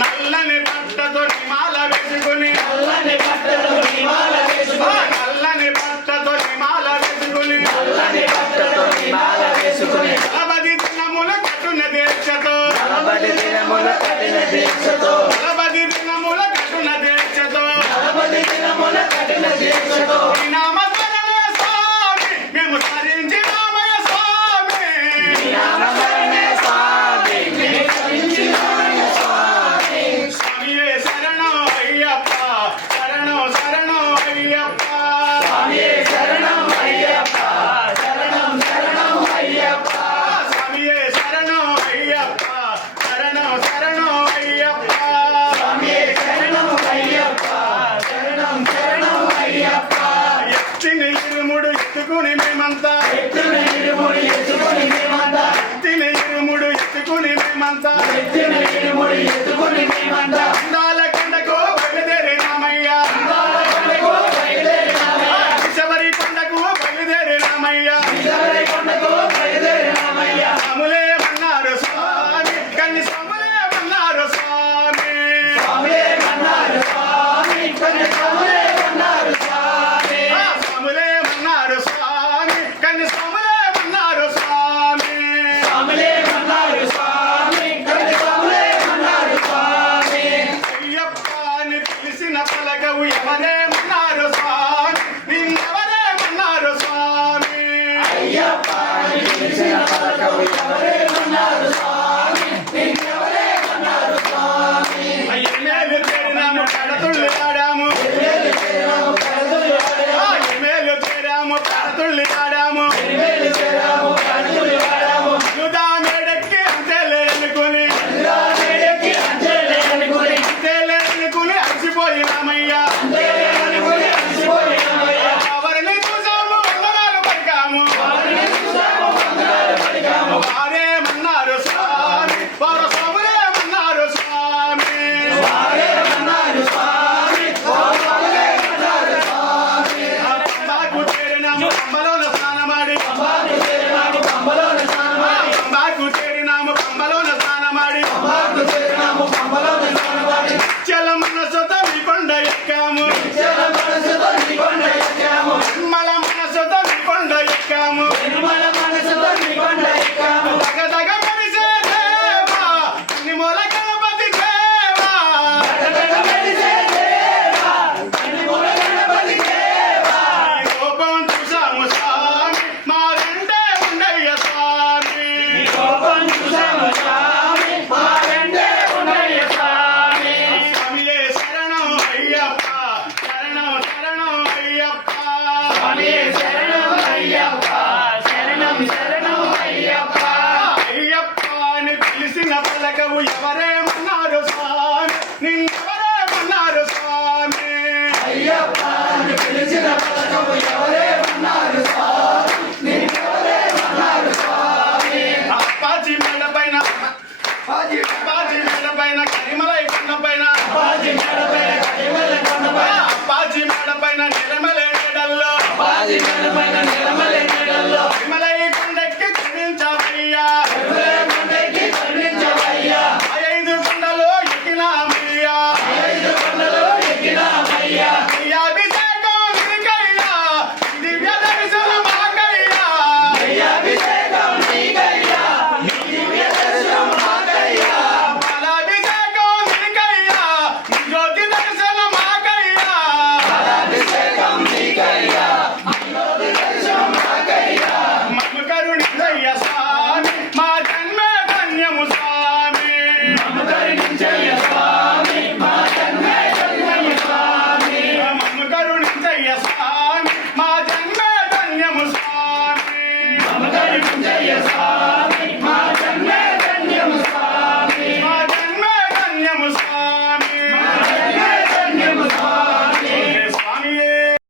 నల్లని బట్టతో నిమాల వేసుకుని నలభై దినముల కఠిన దీక్షతో ఈ నామస్మరణే స్వామి మేము స్మరించినామయ స్వామి. స్వామియే శరణం అయ్యప్ప, శరణం శరణం అయ్యప్ప. స్వామియే శరణం అయ్యప్ప, శరణం శరణం అయ్యప్ప. స్వామియే శరణం అయ్యప్ప, శరణం శరణం అయ్యప్ప. స్వామియే శరణం అయ్యప్ప, శరణం శరణం అయ్యప్ప. ఎత్తిన ఇరుముడు ఎత్తుకుని మేమంతా, ఎత్తిన ఇరుముడు ఎత్తుకుని మేమంతా, అందాల కొండకు బయలుదేరినామయ్యా, శబరి కొండకు బయలుదేరినామయ్యా. స్వాములేమన్నారు స్వామి, కన్ని స్వాములేమన్నారు స్వామి. స్వాములేమన్నారు స్వామి, కన్ని స్వాములేమన్నారు స్వామి. అయ్యప్ప అని పిలిచిన పలకవు ఎవరేమన్నారు స్వామి, నిన్నెవరేమన్నారు స్వామి. అయ్యప్ప అని పిలిచిన పలకవు